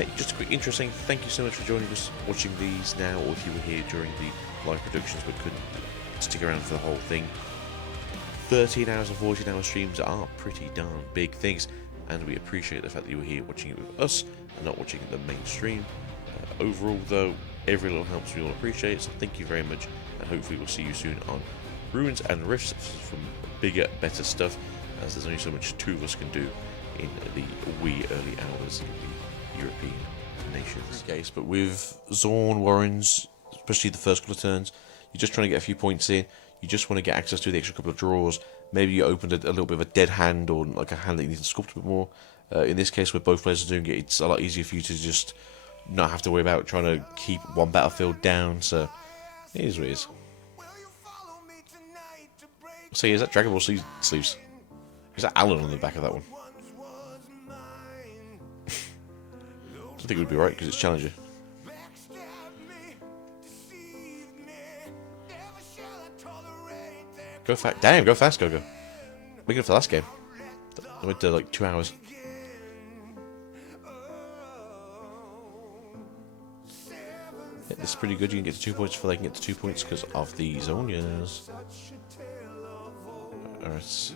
Hey, just a quick intro saying thank you so much for joining us, watching these now, or if you were here during the live productions but couldn't stick around for the whole thing. 13 hours and 14-hour streams are pretty darn big things, and we appreciate the fact that you were here watching it with us and not watching the mainstream. Overall, though, every little helps, we all appreciate it, so thank you very much, and hopefully we'll see you soon on Ruins and Rifts from bigger, better stuff, as there's only so much two of us can do in the wee early hours in the European nations. Case, but with Zorn, Warrens, especially the first couple of turns, you're just trying to get a few points in. You just want to get access to the extra couple of draws. Maybe you opened a little bit of a dead hand, or like a hand that you need to sculpt a bit more. In this case, where both players are doing it, it's a lot easier for you to just not have to worry about trying to keep one battlefield down. So it is what it is. So is that Dragon Ball sleeves? Is that Alan on the back of that one? I think it would be right because it's Challenger. Go fast! Damn, go fast, Koko. Big enough for the last game. I went to like 2 hours. Yeah, this is pretty good. You can get to 2 points before they can get to 2 points because of the Zonias. Alright.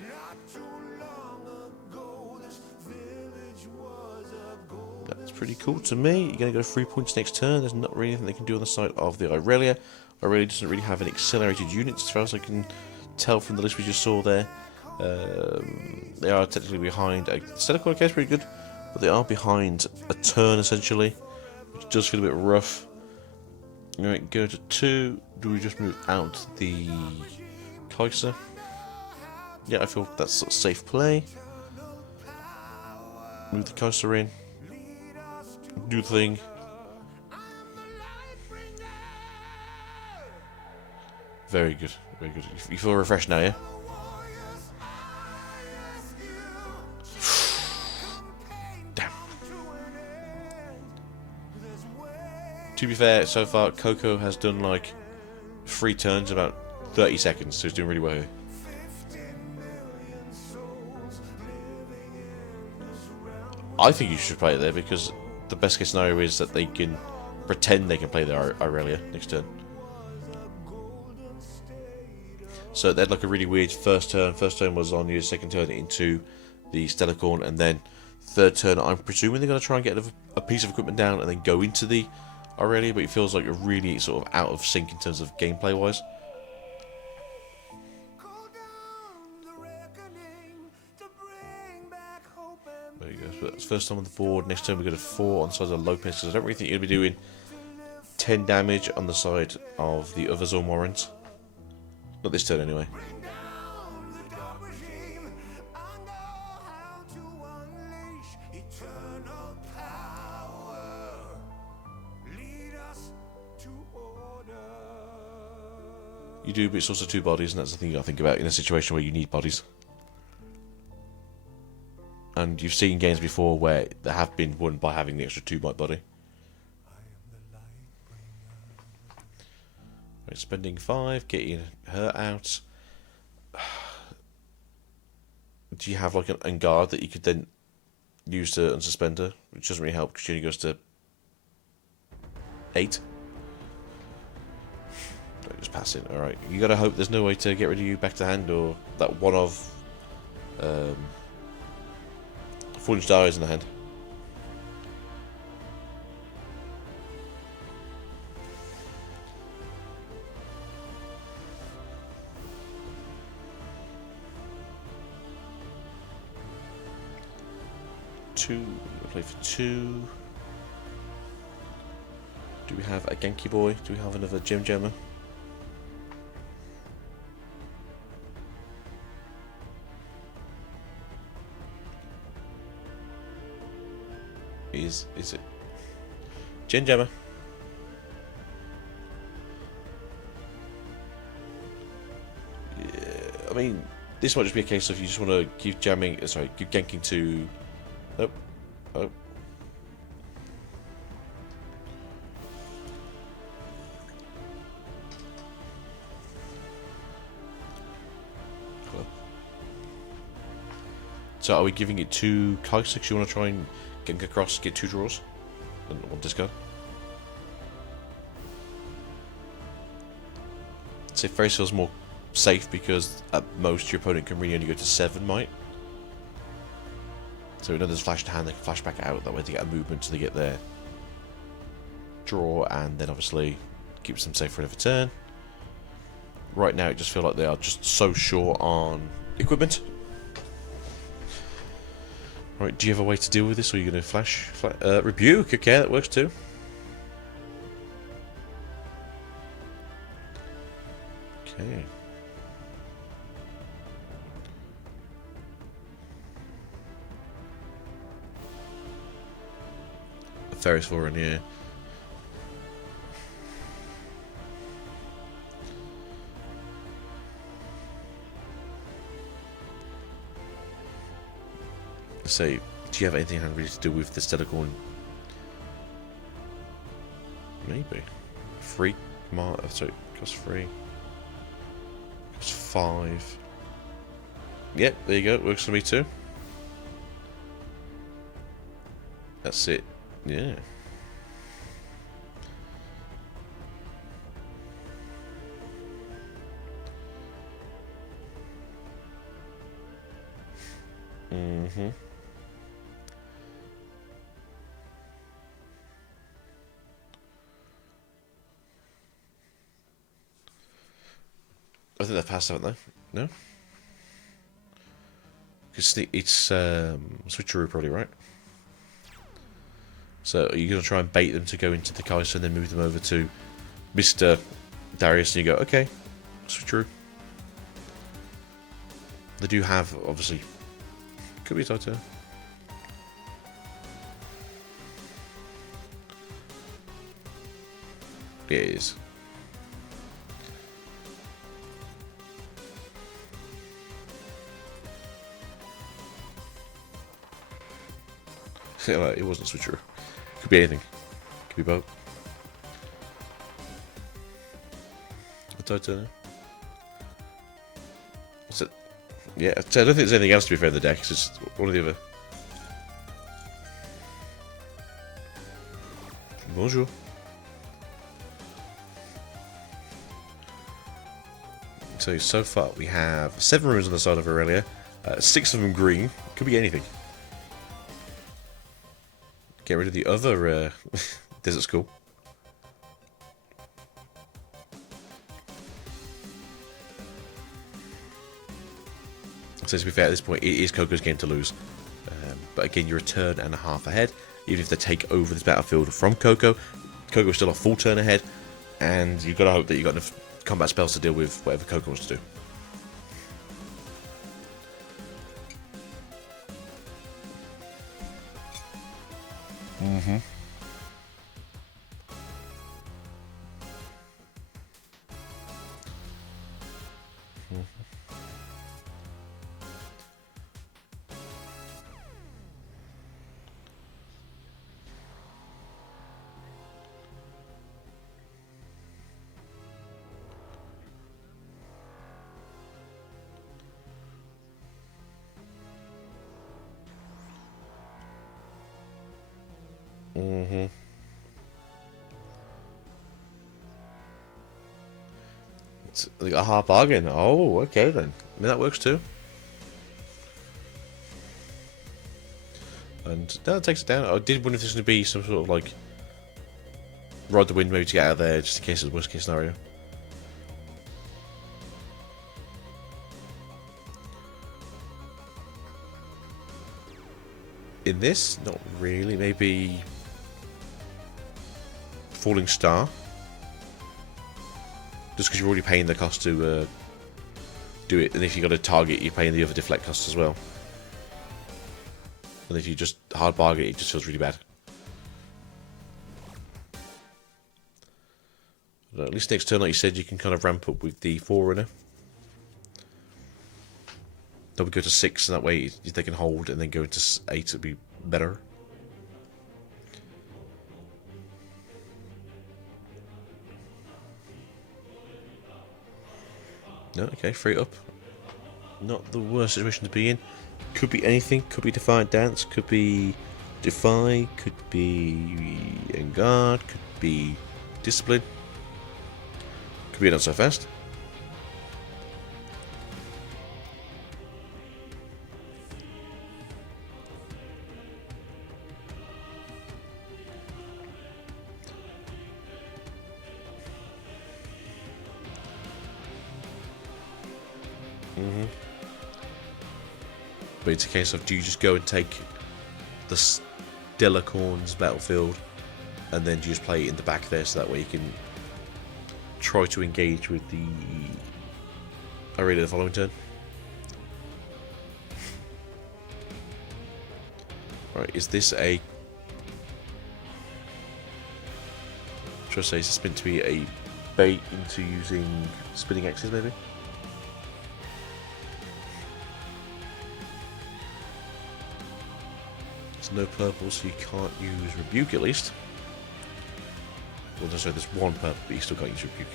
That's pretty cool to me. You're going to go 3 points next turn. There's not really anything they can do on the side of the Irelia. Irelia doesn't really have an accelerated unit as far as I can tell from the list we just saw there. They are technically behind. Stellacore is pretty good, but they are behind a turn essentially, which does feel a bit rough. Alright, go to 2. Do we just move out the Kaiser? Yeah, I feel that's sort of safe play. Move the Kaiser in. Do the thing. Very good, very good. You feel refreshed now, yeah? Damn. To be fair, so far Koko has done like 3 turns in about 30 seconds, so he's doing really well here. I think you should play it there because the best case scenario is that they can pretend they can play their Irelia next turn. So they had like a really weird first turn. First turn was on your second turn into the Stellacorn, and then third turn I'm presuming they're going to try and get a piece of equipment down and then go into the Irelia, but it feels like a really sort of out of sync in terms of gameplay wise. There you go. So that's first time on the board. Next turn we go to 4 on the side of Lopez, because I don't really think you're going to be doing 10 damage on the side of the other Zorn Warrens. Not this turn, anyway. You do, but it's also 2 bodies, and that's the thing you got to think about in a situation where you need bodies. And you've seen games before where they have been won by having the extra 2 body. Right, spending 5, getting her out. Do you have like an guard that you could then use to unsuspend her? Which doesn't really help because she only goes to 8. Right, just pass it. Alright, you gotta hope there's no way to get rid of you back to hand, or that one of 4-inch dials in the hand. We'll play for 2. Do we have a Genki Boy? Do we have another Gem Gemmer? Is it Gem Gemmer? Yeah, I mean, this might just be a case of you just want to keep jamming. Sorry, keep ganking to. Nope. Oh. Cool. So are we giving it to Kaiser because you want to try and gank across, get 2 draws? And one discard. I'd say Fairy Tail's more safe because at most your opponent can really only go to 7 might. So we know there's flash to hand, they can flash back out that way to get a movement to get their draw, and then obviously keeps them safe for another turn. Right now it just feels like they are just so short on equipment. Right, do you have a way to deal with this, or are you going to flash? Rebuke, okay, that works too. Okay. A Ferris for in here. So, do you have anything really to do with the Stelacorn? Maybe. Free? Sorry, cost 3. Cost 5. Yep, there you go. Works for me too. That's it. Yeah. Mm-hmm. I think they've passed, haven't they? No? Because it's switcheroo probably, right? So are you going to try and bait them to go into the Kaiser and then move them over to Mr. Darius, and you go, okay, switcheroo. They do have, obviously, could be a Taito. Yeah, it is. It wasn't switcheroo. Could be anything. Could be both. A Taito. What's it? Yeah, I don't think there's anything else to be fair in the deck. It's just one or the other. Bonjour. So far we have 7 rooms on the side of Aurelia, 6 of them green. Could be anything. Get rid of the other desert school. So to be fair, at this point, it is Koko's game to lose. But again, you're a turn and a half ahead. Even if they take over this battlefield from Koko, Koko's still a full turn ahead, and you've got to hope that you've got enough combat spells to deal with whatever Koko wants to do. Mm-hmm. Mm-hmm. It's like a hard bargain. Oh, okay then. I mean, that works too. And that takes it down. I did wonder if there's going to be some sort of like ride the wind maybe to get out of there, just in case it's the worst case scenario. In this, not really. Maybe Falling Star, just because you're already paying the cost to do it, and if you got a target, you're paying the other deflect costs as well. And if you just hard bargain, it just feels really bad. But at least next turn, like you said, you can kind of ramp up with the Forerunner. Then we go to 6, and that way they can hold, and then go into 8, it'll be better. No, okay, 3 up. Not the worst situation to be in. Could be anything. Could be Defiant Dance. Could be Defy. Could be Guard, could be Discipline, could be Not So Fast. But it's a case of, do you just go and take the Stellarcorn's battlefield and then do you just play it in the back there so that way you can try to engage with the arena the following turn? Right, is this a... Should I say, is this meant to be a bait into using spinning axes maybe? No purple, so you can't use Rebuke at least. Well, no, sorry, there's one purple, but you still can't use Rebuke.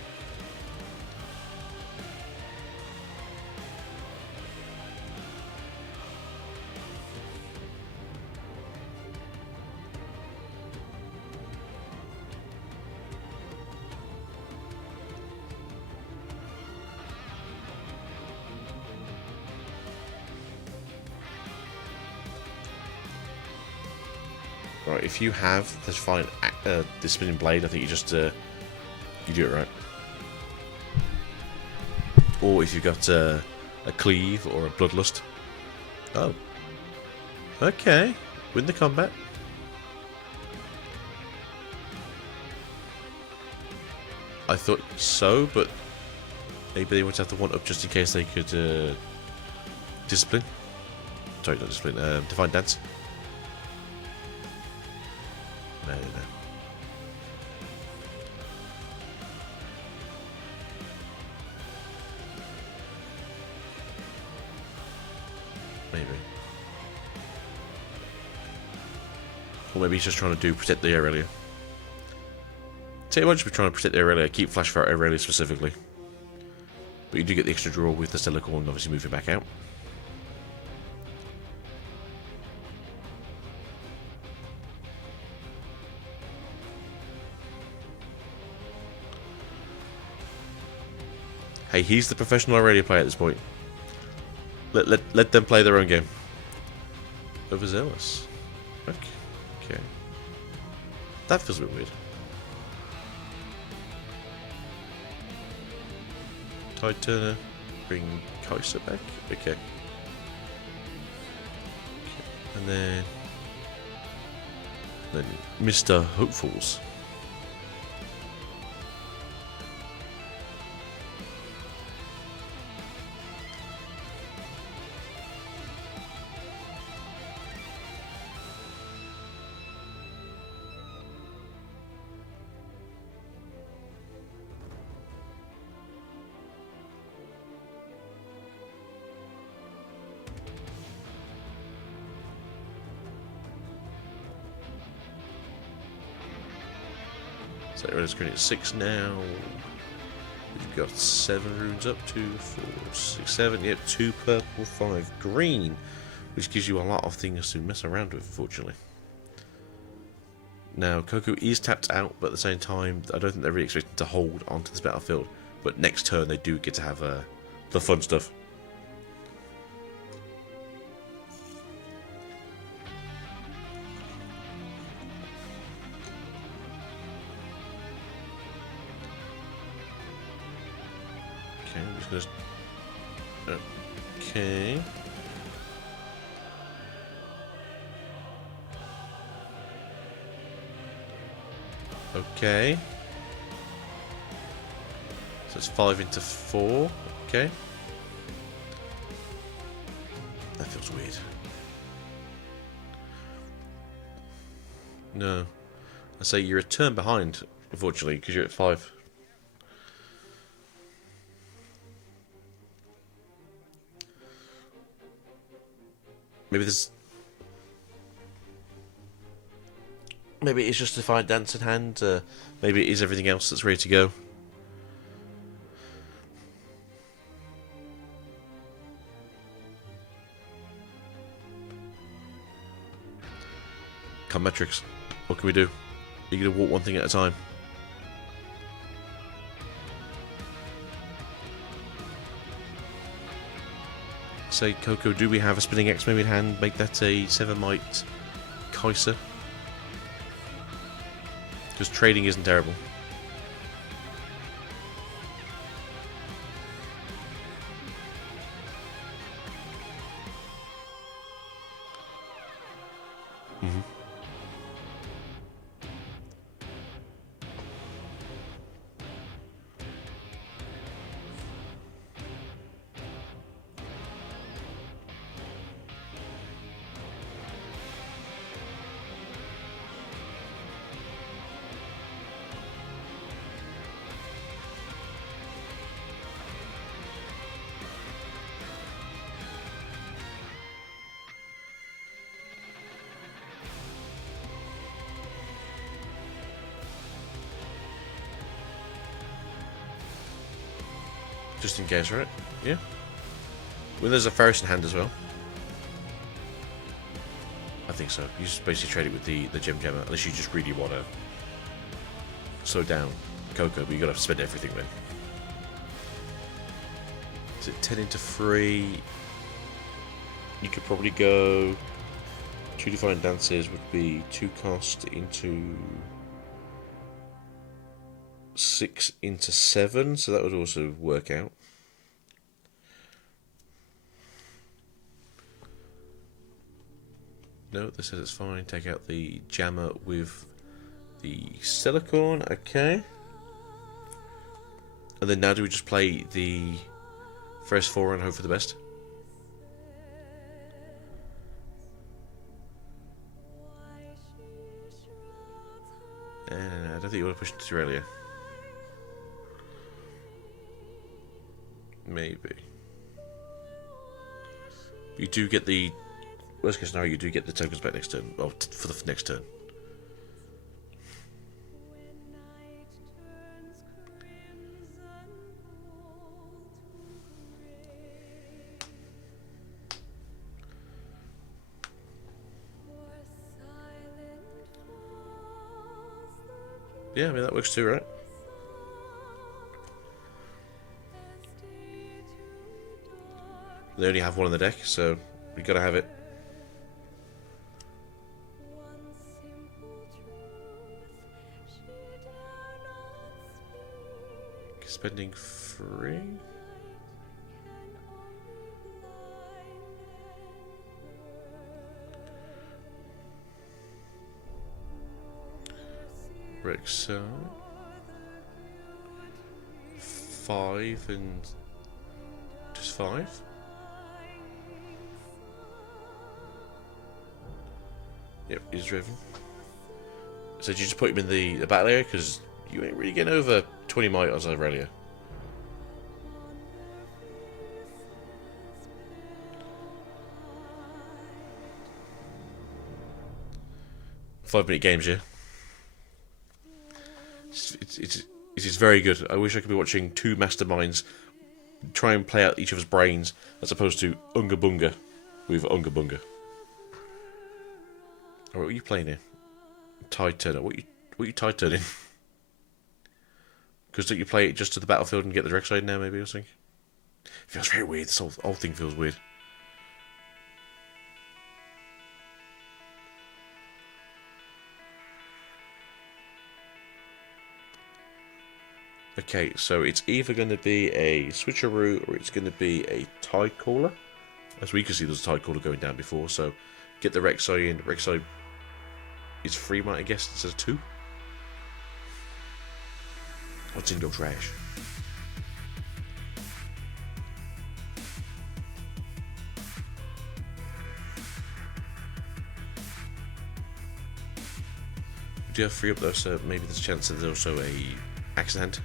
Right, if you have this fine this spinning blade, I think you just you do it right. Or if you've got a cleave or a bloodlust. Oh, okay. Win the combat. I thought so, but maybe they want to have the one up just in case they could discipline. Sorry, not discipline. Divine Dance. No. Maybe. Or maybe he's just trying to protect the Aurelia. Tell you what, just be trying to protect the Aurelia. Keep Flash for Aurelia specifically. But you do get the extra draw with the Stellarcorn, obviously moving back out. Hey, he's the professional Aurelia player at this point. Let them play their own game. Overzealous. Okay. That feels a bit weird. Tide Turner. Bring Kaiser back. Okay. And then Mr. Hopefuls. So we're screen at 6 now. We've got 7 runes up, 2, 4, 6, 7. Yep, 2 purple, 5 green, which gives you a lot of things to mess around with, unfortunately. Now, Koko is tapped out, but at the same time, I don't think they're really expecting to hold onto this battlefield. But next turn, they do get to have the fun stuff. Okay, I'm just gonna... Okay. Okay. So it's 5 into 4. Okay. That feels weird. No. I say you're a turn behind, unfortunately, because you're at 5. Maybe there's... Maybe it's just a fine dance in hand. Maybe it is everything else that's ready to go. Come metrics. What can we do? You're going to walk one thing at a time. Say, Koko, do we have a spinning X maybe in hand? Make that a 7-mite Kaiser. Because trading isn't terrible. Just in case, right? Yeah. Well, there's a Ferris in hand as well. I think so. You just basically trade it with the gem gemmer, unless you just really want to slow down Koko, but you gotta spend everything then. Is it 10 into 3? You could probably go 2 Defiant Dances would be 2 cost into 6 into 7, so that would also work out. No, this says it's fine. Take out the jammer with the silicone, okay. And then now do we just play the first 4 and hope for the best? I don't think you want to push it too earlier. Maybe. You do get the worst case scenario. You do get the tokens back next turn. Well, for the next turn. Yeah, I mean that works too, right? They only have one in the deck, so we gotta have it. Spending 3. Rek'sai. 5 and just 5. Yep, he's driven. So did you just put him in the battle area? Because you ain't really getting over 20 might on Aurelia. Five-minute games, yeah. It's very good. I wish I could be watching 2 masterminds try and play out each other's brains as opposed to Unga Bunga with Unga Bunga. Alright, what are you playing here? Tide turner. What you tide turning? Because don't you play it just to the battlefield and get the Rek'sai now, maybe, or something? It feels very weird. This whole thing feels weird. Okay, so it's either going to be a switcheroo or it's going to be a tide caller. As we can see, there's a tide caller going down before, so get the Rek'sai in. Rek'sai is 3 might, I guess, instead of 2. What's in your trash? We do have 3 up though, so maybe there's a chance that there's also a accident.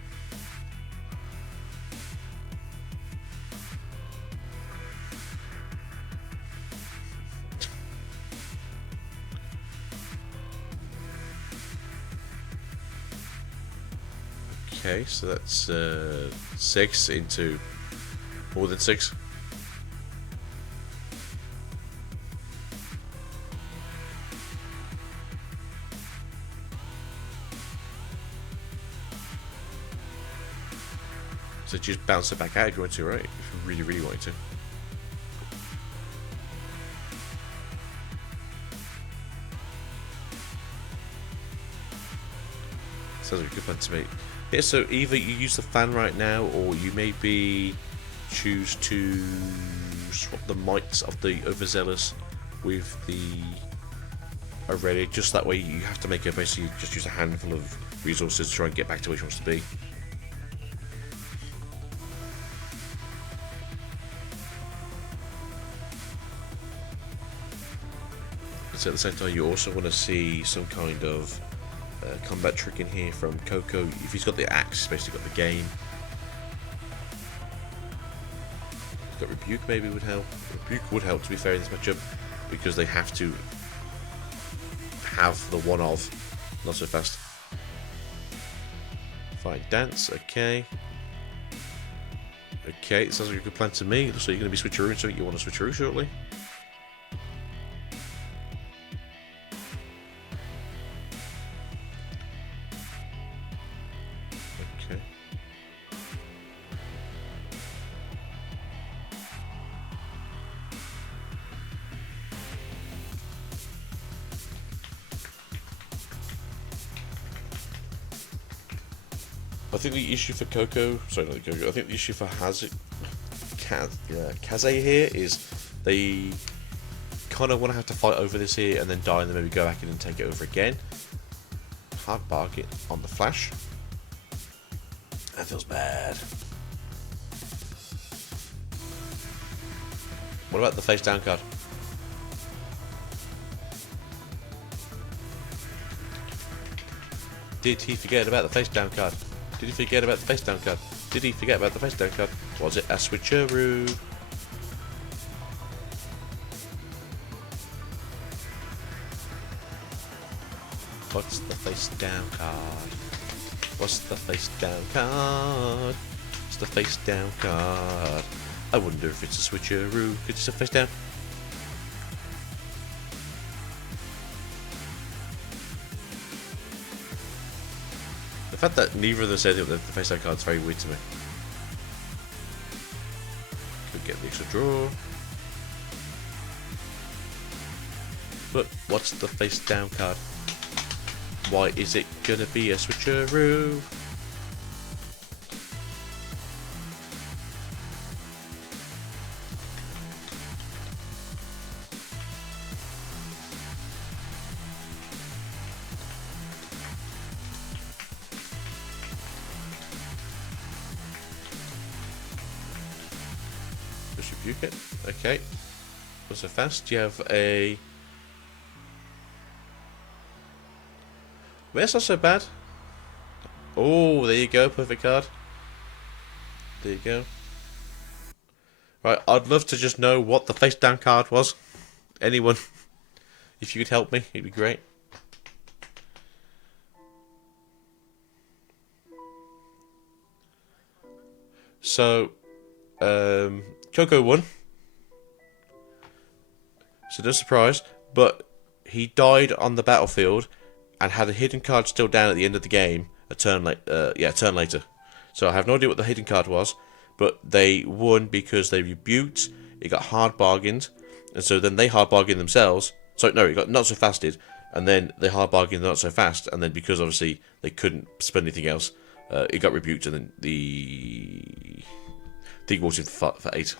Okay, so that's 6 into more than 6. So just bounce it back out if you want to, right? If you really, really want to. Sounds like a good plan to me. Yeah, so either you use the fan right now, or you maybe choose to swap the mics of the overzealous with the already. Just that way you have to make it basically just use a handful of resources to try and get back to where you want to be. So at the same time you also want to see some kind of combat trick in here from Koko. If he's got the axe, he's basically got the game. He's got Rebuke, maybe would help. Rebuke would help, to be fair, in this matchup, because they have to have the one of not so fast. Fine dance, okay. Okay, it sounds like a good plan to me. So you're going to be switcheroo, so you want to switcheroo shortly. Okay. I think the issue for Koko, sorry, not Koko, I think the issue for Kaze here is they kind of want to have to fight over this here and then die and then maybe go back in and take it over again. Hard bargain on the flash. That feels bad. What about the face down card? Did he forget about the face down card? Did he forget about the face down card? Did he forget about the face down card? Was it a switcheroo? What's the face down card? What's the face down card? What's the face down card? I wonder if it's a switcheroo, because it's a face down. The fact that neither of them said the face down card is very weird to me. Could get the extra draw. But what's the face down card? Why is it gonna be a switcheroo? Just rebuke it. Okay. Not so fast. You have a. Well, that's not so bad. Oh, there you go. Perfect card. There you go. Right, I'd love to just know what the face down card was. Anyone, if you could help me, it'd be great. So, Koko won. So no surprise, but he died on the battlefield and had a hidden card still down at the end of the game. A turn later. So I have no idea what the hidden card was, but they won because they rebuked. It got hard bargained, and so then they hard bargained themselves. So no, it got not so fasted, and then they hard bargained not so fast, and then because obviously they couldn't spend anything else, it got rebuked, and then the thing walked in for 8.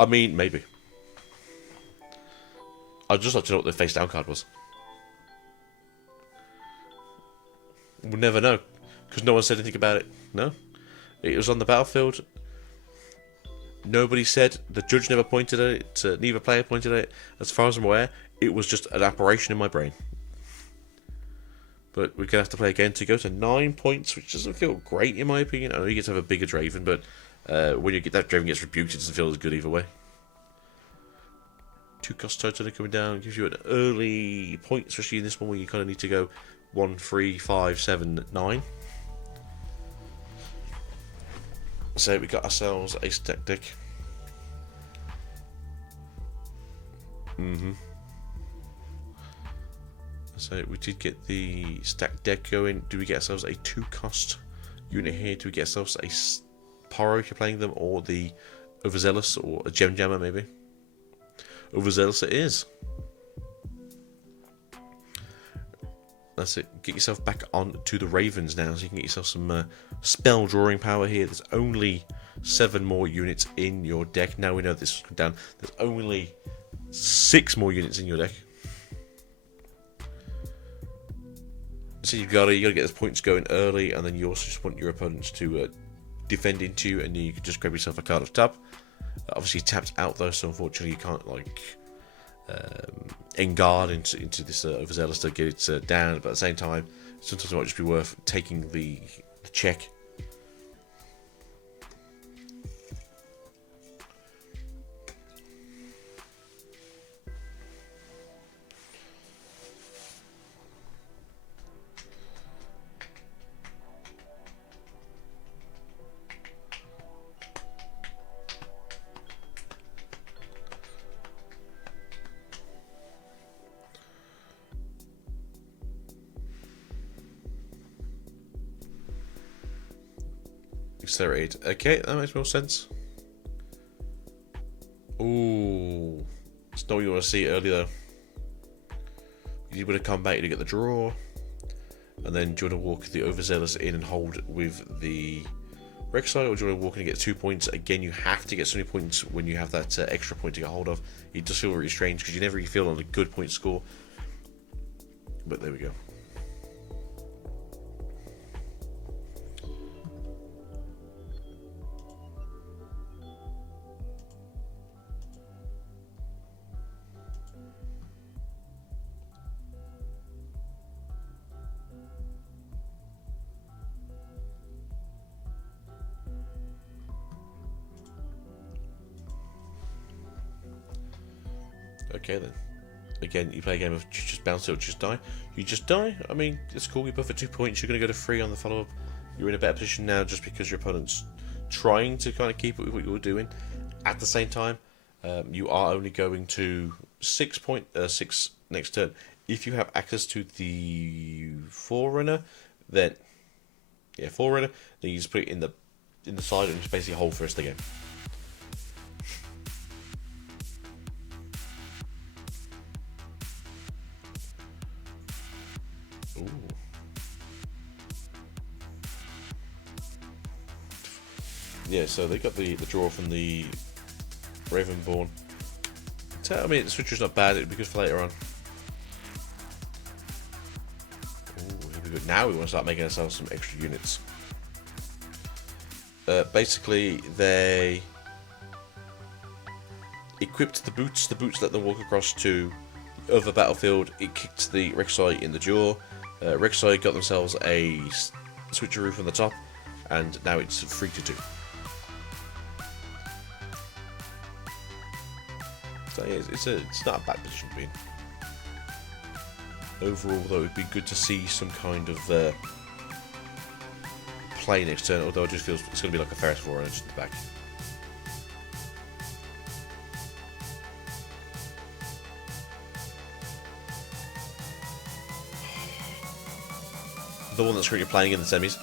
I mean, maybe. I'd just like to know what the face down card was. We'll never know, because no one said anything about it. No? It was on the battlefield. Nobody said, the judge never pointed at it, neither player pointed at it. As far as I'm aware, it was just an apparition in my brain. But we're going to have to play again to go to 9 points, which doesn't feel great in my opinion. I know you get to have a bigger Draven, but when you get that Draven gets rebuked, it doesn't feel as good either way. 2 cost total coming down gives you an early point, especially in this one where you kind of need to go 1, 3, 5, 7, 9. So we got ourselves a stack deck. Mm-hmm. So we did get the stacked deck going. Do we get ourselves a 2-cost unit here? Do we get ourselves a Pyro if you're playing them, or the Overzealous, or a Gem Jammer maybe? Overzealous it is. That's it. Get yourself back on to the Ravens now, so you can get yourself some spell drawing power here. There's only 7 more units in your deck. Now we know this is down. There's only 6 more units in your deck. So you gotta get those points going early, and then you also just want your opponents to defend into you, and then you can just grab yourself a card off top. Obviously tapped out though, so unfortunately you can't like guard into this Overzealous to get it down. But at the same time, sometimes it might just be worth taking the check. Accelerated. Okay, that makes more sense. Ooh, it's not what you want to see early though. You would have come back to get the draw, and then do you want to walk the Overzealous in and hold with the Rek'sai, or do you want to walk in and get 2 points? Again, you have to get so many points when you have that extra point to get hold of. It does feel really strange because you never really feel on a good point score. But there we go. Okay then. Again, you play a game of just bounce it or just die. You just die. I mean, it's cool. You're both at 2 points. You're going to go to 3 on the follow-up. You're in a better position now just because your opponent's trying to kind of keep it with what you're doing. At the same time, you are only going to 6 next turn. If you have access to the Forerunner, then Forerunner, then you just put it in the side and just basically hold for the rest of the game. Ooh. Yeah, so they got the draw from the Ravenborn. I mean, the switcher's not bad. It'd be good for later on. Ooh, here we go. Now we want to start making ourselves some extra units. Basically, they equipped the boots. The boots let them walk across to the other battlefield. It kicked the Rek'sai in the jaw. Rek'sai got themselves a switcheroo from the top, and now it's 3-2. So yeah, it's not a bad position to be in. Overall, though, it'd be good to see some kind of play next turn, although it just feels it's going to be like a Ferris Forerunner just in the back. The one that's currently playing in the semis.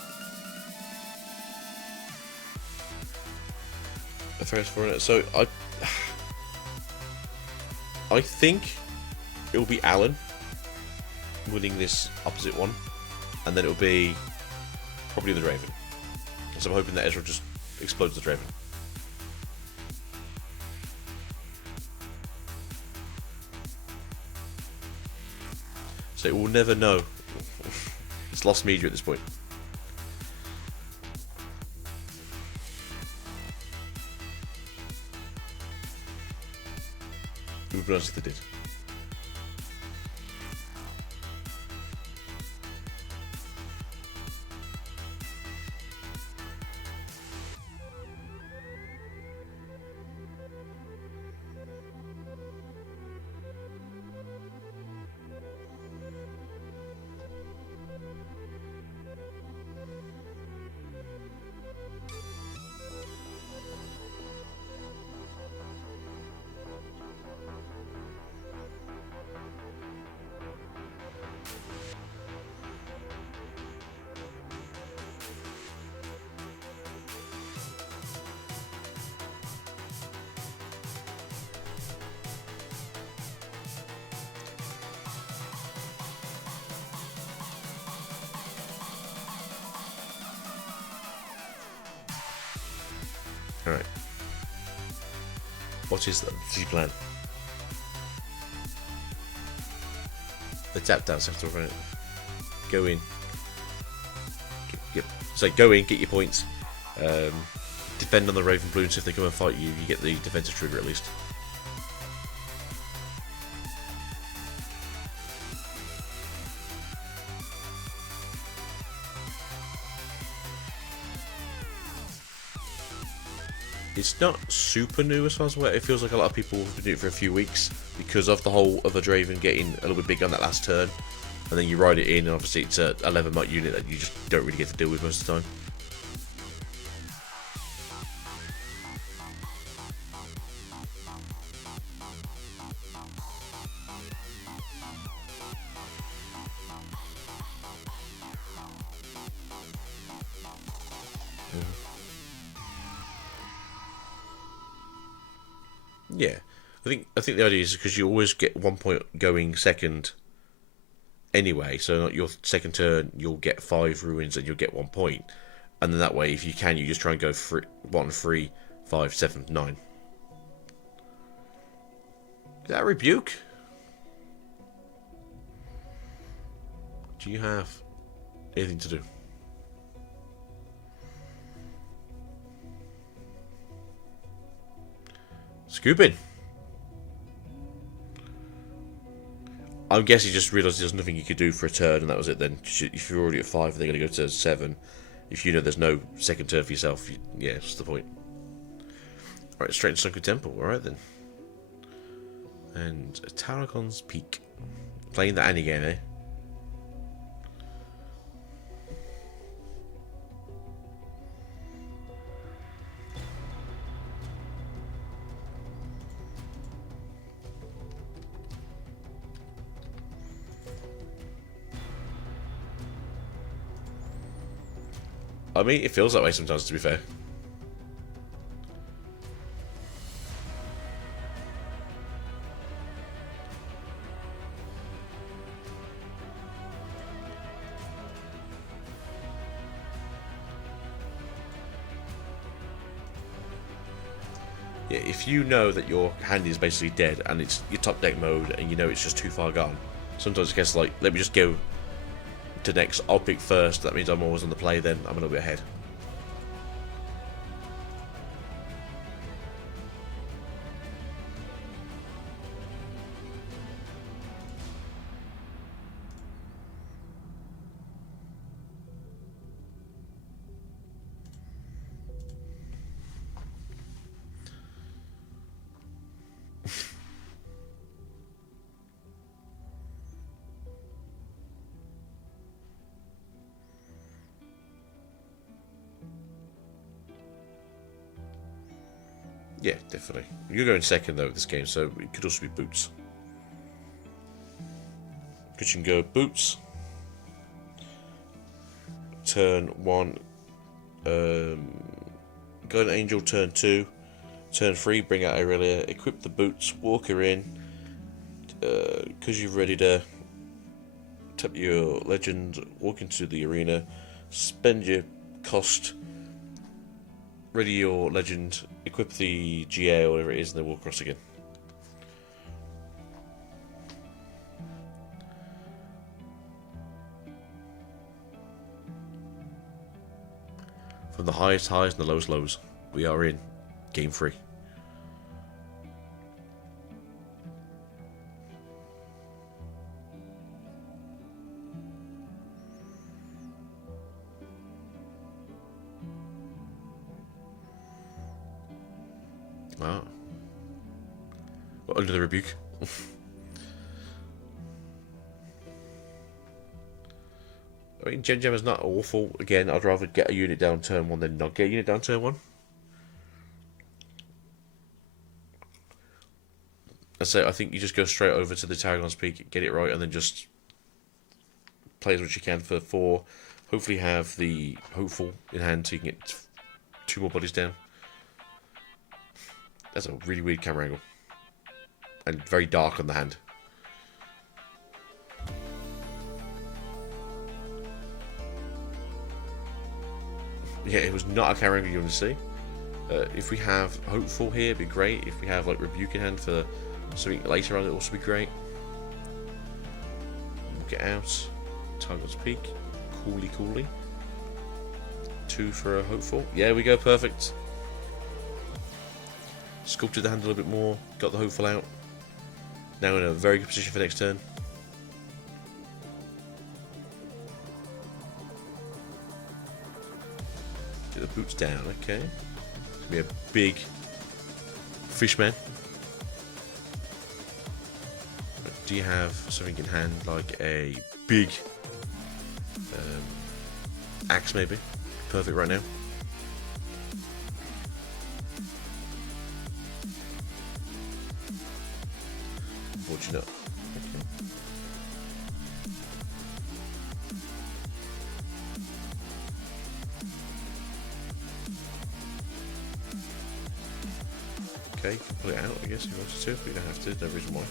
A Ferris Forerunner. So I think it will be Alan winning this opposite one, and then it will be probably the Draven. So I'm hoping that Ezra just explodes the Draven. So we'll never know. It's lost media at this point. It would be nice if they did. Alright. What is the plan? The tap dance after run it. Go in. So go in, get your points. Defend on the Raven Balloons. If they come and fight you, you get the defensive trigger at least. It's not super new as far as it feels like a lot of people have been doing it for a few weeks because of the whole other Draven getting a little bit big on that last turn, and then you ride it in, and obviously it's a 11 mot unit that you just don't really get to deal with most of the time. Yeah, I think the idea is because you always get 1 point going second anyway, so not your second turn you'll get 5 ruins and you'll get 1 point, and then that way if you can you just try and go for 1, 3, 5, 7, 9. Is that a rebuke? Do you have anything to do? Scooping. I'm guessing he just realised there's nothing you could do for a turn, and that was it then. If you're already at 5, they're going to go to 7. If you know there's no second turn for yourself, yeah, that's the point. Alright, straight to Sunken Temple. Alright then. And Tarragon's Peak. Playing the Annie game, eh? I mean, it feels that way sometimes, to be fair. Yeah, if you know that your hand is basically dead and it's your top deck mode and you know it's just too far gone, sometimes it's just like, let me just go to next, I'll pick first, that means I'm always on the play, then I'm a little bit ahead. Yeah, definitely. You're going second though with this game, so it could also be Boots. Because you can go Boots, turn 1, Golden Angel, turn 2, turn 3, bring out Aurelia, equip the Boots, walk her in, because you're ready to tap your legend, walk into the arena, spend your cost, ready your legend, equip the GA or whatever it is, and then walk across again. From the highest highs and the lowest lows, we are in game 3. Ah. Well, under the rebuke. I mean, Gen Gem is not awful. Again, I'd rather get a unit down turn 1 than not get a unit down turn 1. So I think you just go straight over to the Tarragon's Peak, get it right, and then just play as much as you can for 4. Hopefully have the Hopeful in hand so you can get 2 more bodies down. That's a really weird camera angle. And very dark on the hand. Yeah, it was not a camera angle you want to see. If we have Hopeful here, it'd be great. If we have like Rebuke in hand for something later on, it'd also be great. Walk it out. Target's Peak. Coolly. 2 for a Hopeful. Yeah, we go, perfect. Sculpted the hand a little bit more. Got the Hopeful out. Now in a very good position for next turn. Get the boots down, okay. It's gonna be a big fishman. Do you have something in hand like a big axe maybe? Perfect right now. Unfortunate. Okay, you can pull it out, I guess, if you wanted to, but you don't have to, no reason why.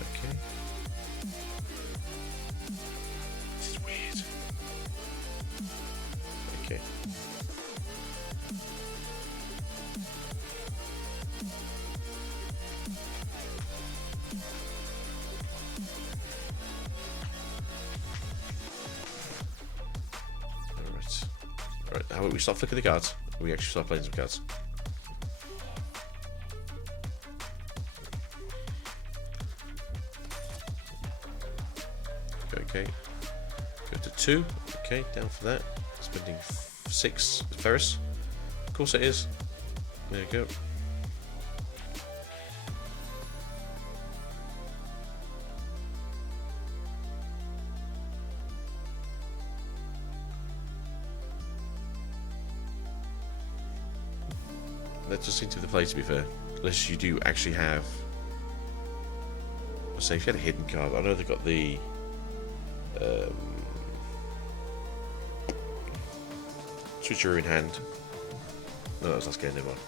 Okay. This is weird. Okay. Alright, how about we stop flicking the cards? We actually start playing some cards. Okay, go to 2. Okay, down for that. Spending 6 Ferris. Of course it is. There you go. That just seems to be the play, to be fair. Unless you do actually have. Let's say if you had a hidden card. I know they've got the. Switcheroo in hand. No, that was last game, never mind.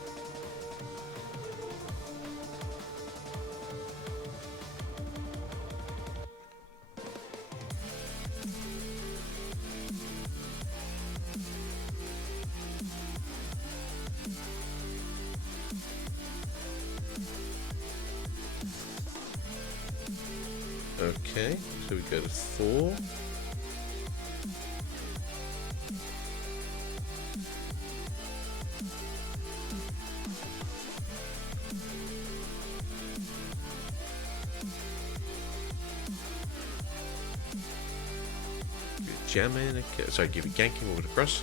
Okay, so we go to 4. Jamming, okay. Sorry, give it ganking over across.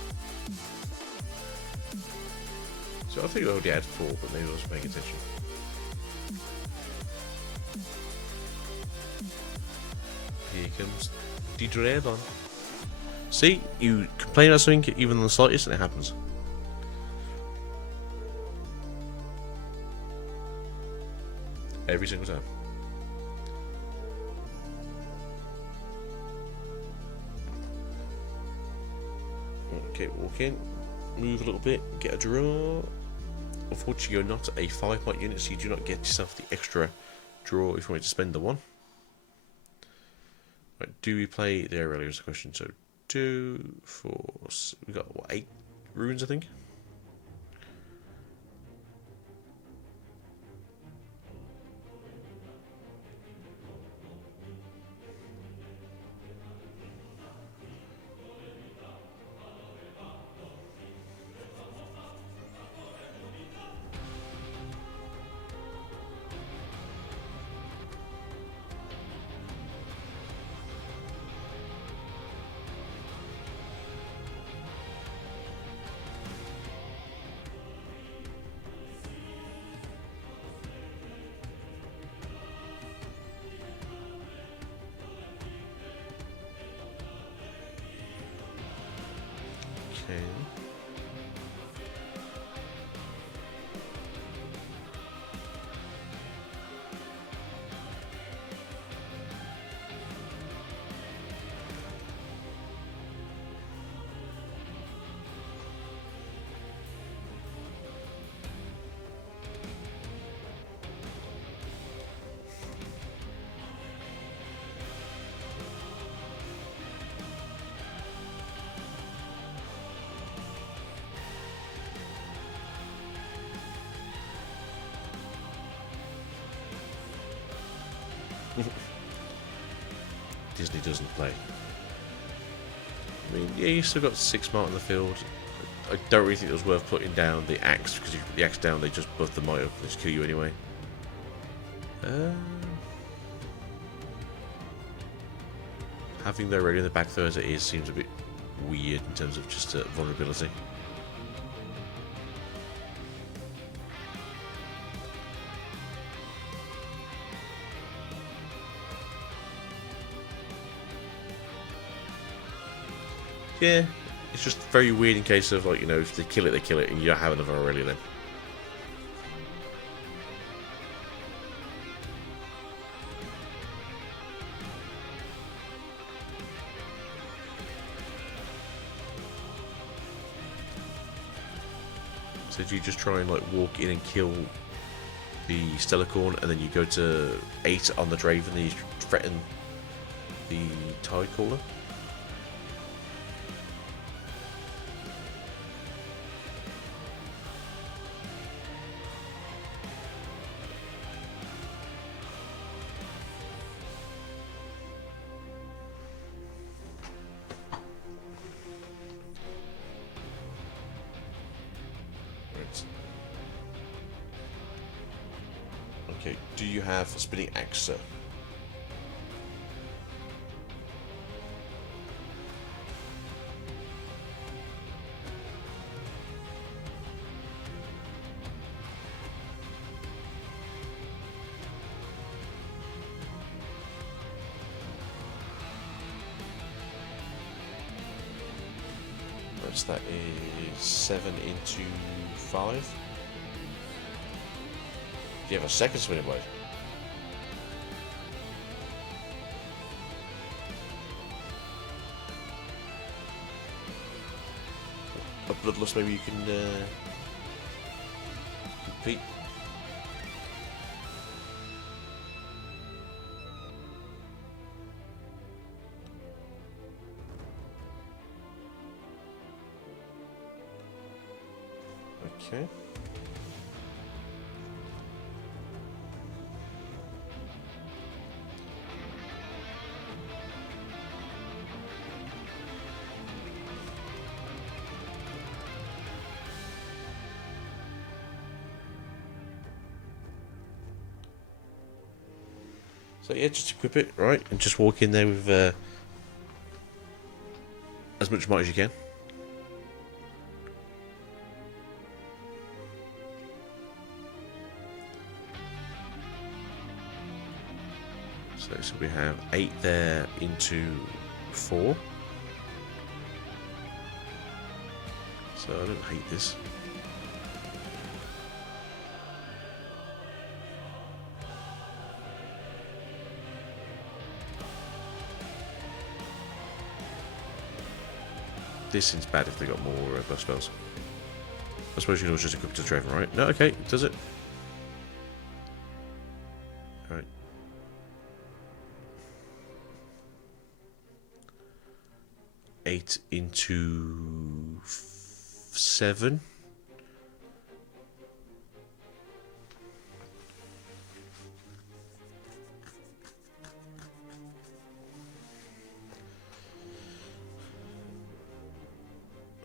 So I think I already had 4, but maybe I wasn't paying attention. Here comes the Dragon. See, you complain about something even on the slightest, and it happens. Every single time. Okay, walk in, move a little bit, get a draw. Unfortunately, you're not a 5-point unit, so you do not get yourself the extra draw if you want to spend the 1. Right, do we play there earlier is the question. So 2, 4, we've got what, 8 runes, I think. Disney doesn't play. I mean, yeah, you still got 6 Might on the field. I don't really think it was worth putting down the axe, because if you put the axe down, they just buff the Might up and just kill you anyway. Having their ready in the back though as it is seems a bit weird in terms of just vulnerability. Yeah, it's just very weird in case of, like, you know, if they kill it, and you don't have another Aurelia then. So do you just try and, like, walk in and kill the Stellarcorn, and then you go to 8 on the Draven, and you threaten the Tidecaller? Okay, do you have Spinning Axe, sir? So that is 7 into 5. Do you have a second spinning blade? A Bloodlust, maybe you can compete. Okay. So yeah, just equip it, right, and just walk in there with as much might as you can. So we have 8 there into 4. So I don't hate this. This seems bad if they got more buff spells. I suppose you can always just equip it to Draven, right? No, okay, does it? Alright. 8 into 7.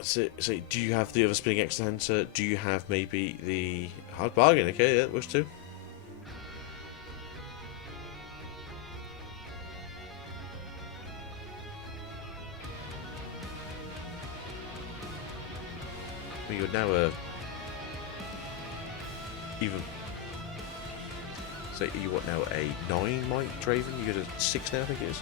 So do you have the other Spinning Axe Hunter? Do you have maybe the Hard Bargain? Okay, yeah, works too. Well, you're now even. So you what now? A 9 Might Draven? You got a 6 now, I think it is.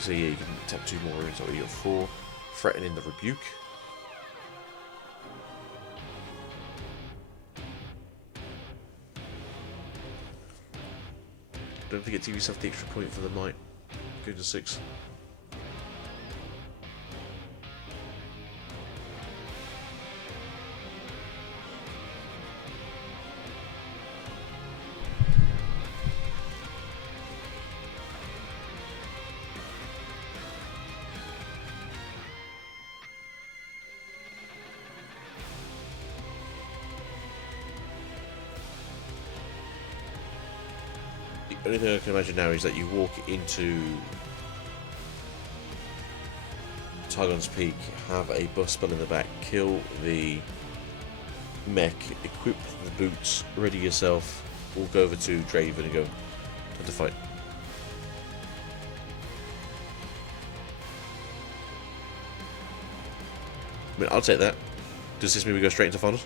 So yeah, you can tap 2 more runes, so you got 4. Threatening the Rebuke. Don't forget to give yourself the extra point for the Might. Go to 6. only thing I can imagine now is that you walk into Tygon's Peak, have a bus spell in the back, kill the mech, equip the boots, ready yourself, walk over to Draven and go, time to fight. I mean, I'll take that. Does this mean we go straight into finals?